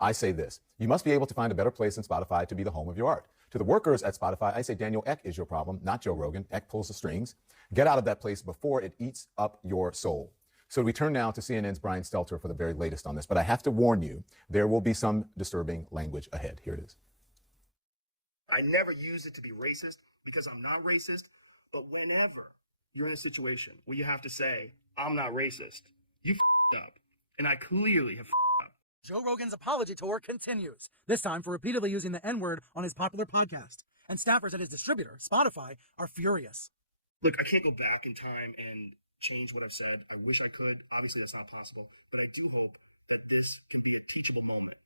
I say this: you must be able to find a better place than Spotify to be the home of your art. To the workers at Spotify, I say Daniel Ek is your problem, not Joe Rogan. Ek pulls the strings. Get out of that place before it eats up your soul. So we turn now to CNN's Brian Stelter for the very latest on this. But I have to warn you, there will be some disturbing language ahead. Here it is. I never use it to be racist because I'm not racist. But whenever you're in a situation where you have to say, I'm not racist, you f***ed up. And I clearly have f***ed up. Joe Rogan's apology tour continues, this time for repeatedly using the N-word on his popular podcast. And staffers at his distributor, Spotify, are furious. Look, I can't go back in time and change what I've said. I wish I could. Obviously, that's not possible. But I do hope that this can be a teachable moment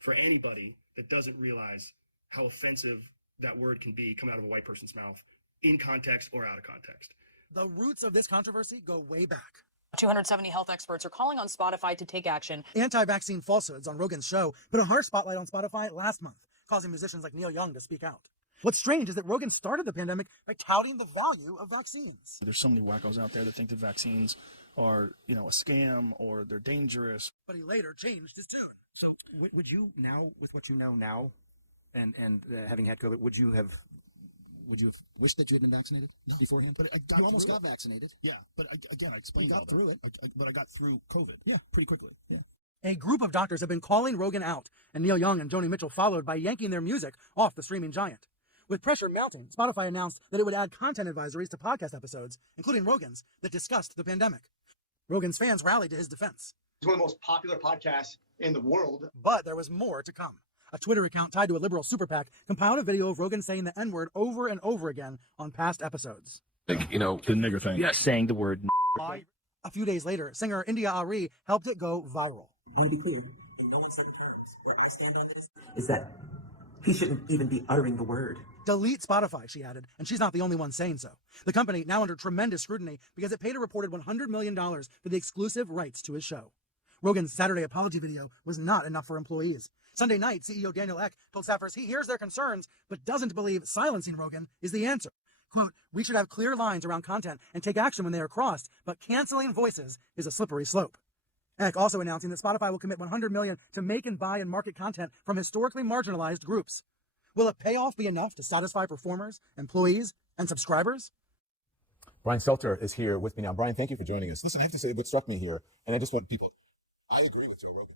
for anybody that doesn't realize how offensive that word can be coming out of a white person's mouth, in context or out of context. The roots of this controversy go way back. 270 health experts are calling on Spotify to take action. Anti-vaccine falsehoods on Rogan's show put a harsh spotlight on Spotify last month, causing musicians like Neil Young to speak out. What's strange is that Rogan started the pandemic by touting the value of vaccines. There's so many wackos out there that think that vaccines are, a scam or they're dangerous. But he later changed his tune. So would you now, with what you know now, and having had COVID, would you have wished that you had been vaccinated beforehand? But you almost got vaccinated. Yeah, but I explained. You got through it. But I got through COVID. Yeah, pretty quickly. Yeah. A group of doctors have been calling Rogan out, and Neil Young and Joni Mitchell followed by yanking their music off the streaming giant. With pressure mounting, Spotify announced that it would add content advisories to podcast episodes, including Rogan's, that discussed the pandemic. Rogan's fans rallied to his defense. It's one of the most popular podcasts in the world. But there was more to come. A Twitter account tied to a liberal super PAC compiled a video of Rogan saying the N-word over and over again on past episodes. The nigger thing. Yes, saying the word. A few days later, singer India Ari helped it go viral. I want to be clear, in no uncertain terms, where I stand on this is that he shouldn't even be uttering the word. Delete Spotify, she added, and she's not the only one saying so. The company now under tremendous scrutiny because it paid a reported $100 million for the exclusive rights to his show. Rogan's Saturday apology video was not enough for employees. Sunday night, CEO Daniel Ek told staffers he hears their concerns, but doesn't believe silencing Rogan is the answer. Quote, we should have clear lines around content and take action when they are crossed, but canceling voices is a slippery slope. Ek also announcing that Spotify will commit $100 million to make and buy and market content from historically marginalized groups. Will a payoff be enough to satisfy performers, employees, and subscribers? Brian Stelter is here with me now. Brian, thank you for joining us. Listen, I have to say what struck me here, and I just want people, I agree with Joe Rogan.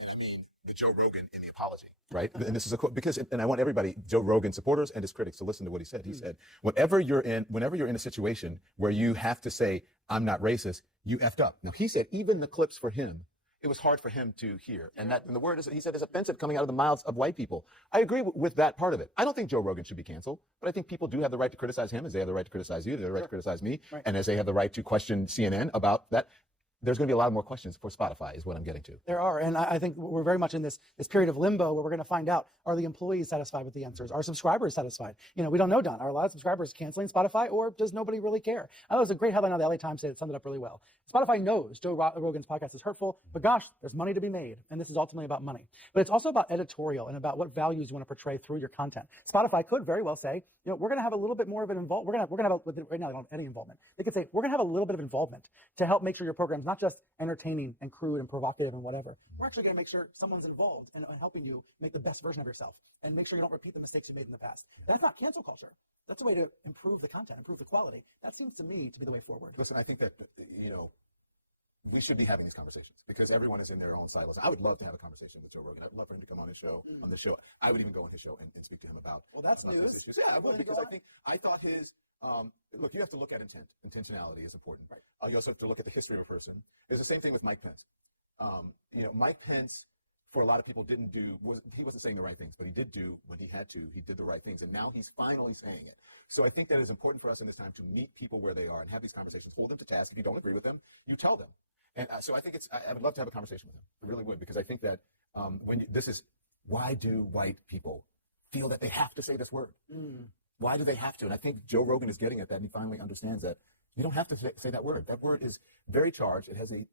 And I mean the Joe Rogan in the apology, right? And this is a quote, and I want everybody, Joe Rogan supporters and his critics, to listen to what he said. He said, whenever you're in a situation where you have to say, I'm not racist, you effed up. Now, he said even the clips for him, it was hard for him to hear. And the word is, he said, is offensive coming out of the mouths of white people. I agree with that part of it. I don't think Joe Rogan should be canceled, but I think people do have the right to criticize him as they have the right to criticize you, they have the right to criticize me, and as they have the right to question CNN about that. There's going to be a lot more questions for Spotify is what I'm getting to. There are, and I think we're very much in this period of limbo where we're going to find out, are the employees satisfied with the answers? Are subscribers satisfied? We don't know, Don. Are a lot of subscribers canceling Spotify, or does nobody really care? I thought it was a great headline on the LA Times that summed it up really well. Spotify knows Joe Rogan's podcast is hurtful, but gosh, there's money to be made, and this is ultimately about money. But it's also about editorial and about what values you want to portray through your content. Spotify could very well say, we're going to have a little bit more of an involvement. We're going to have right now they don't have any involvement. They could say we're going to have a little bit of involvement to help make sure your program's not just entertaining and crude and provocative and whatever. We're actually going to make sure someone's involved in helping you make the best version of yourself and make sure you don't repeat the mistakes you made in the past. That's not cancel culture. That's a way to improve the content, improve the quality. That seems to me to be the way forward. Listen, I think that, we should be having these conversations because everyone is in their own silos. I would love to have a conversation with Joe Rogan. I'd love for him to come on his show, on this show. I would even go on his show and speak to him about. Well, that's about news. Issues. Yeah, I would, because I thought his, look, you have to look at intent. Intentionality is important. Right. You also have to look at the history of a person. It's the same thing with Mike Pence. Mike Pence, for a lot of people, he wasn't saying the right things, but he did do when he had to. He did the right things, and now he's finally saying it. So I think that it's important for us in this time to meet people where they are and have these conversations. Hold them to task. If you don't agree with them, you tell them. And so I think I would love to have a conversation with him. I really would, because I think that why do white people feel that they have to say this word? Why do they have to? And I think Joe Rogan is getting at that, and he finally understands that you don't have to say that word. That word is very charged. It has an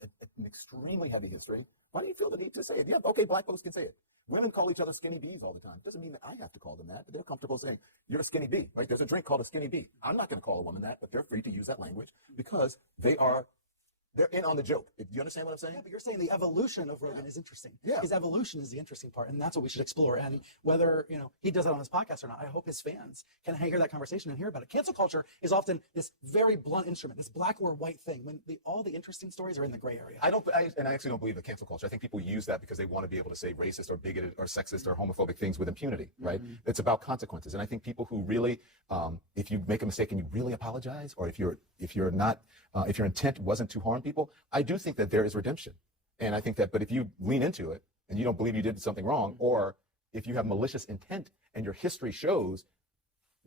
extremely heavy history. Why do you feel the need to say it? Yeah, okay, black folks can say it. Women call each other skinny bees all the time. Doesn't mean that I have to call them that. They're comfortable saying, you're a skinny bee, right? There's a drink called a skinny bee. I'm not going to call a woman that, but they're free to use that language because they are they're in on the joke. Do you understand what I'm saying? Yeah, but you're saying the evolution of Rogan is interesting. Yeah. His evolution is the interesting part, and that's what we should explore. And whether he does it on his podcast or not, I hope his fans can hear that conversation and hear about it. Cancel culture is often this very blunt instrument, this black or white thing, when all the interesting stories are in the gray area. I actually don't believe in cancel culture. I think people use that because they want to be able to say racist or bigoted or sexist or homophobic things with impunity, right? It's about consequences. And I think people who really, if you make a mistake and you really apologize, or if your intent wasn't to harm people, I do think that there is redemption. And I think that, but if you lean into it and you don't believe you did something wrong, or if you have malicious intent and your history shows,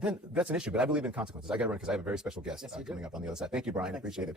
then that's an issue. But I believe in consequences. I got to run because I have a very special guest coming up on the other side. Thank you, Brian. I appreciate it.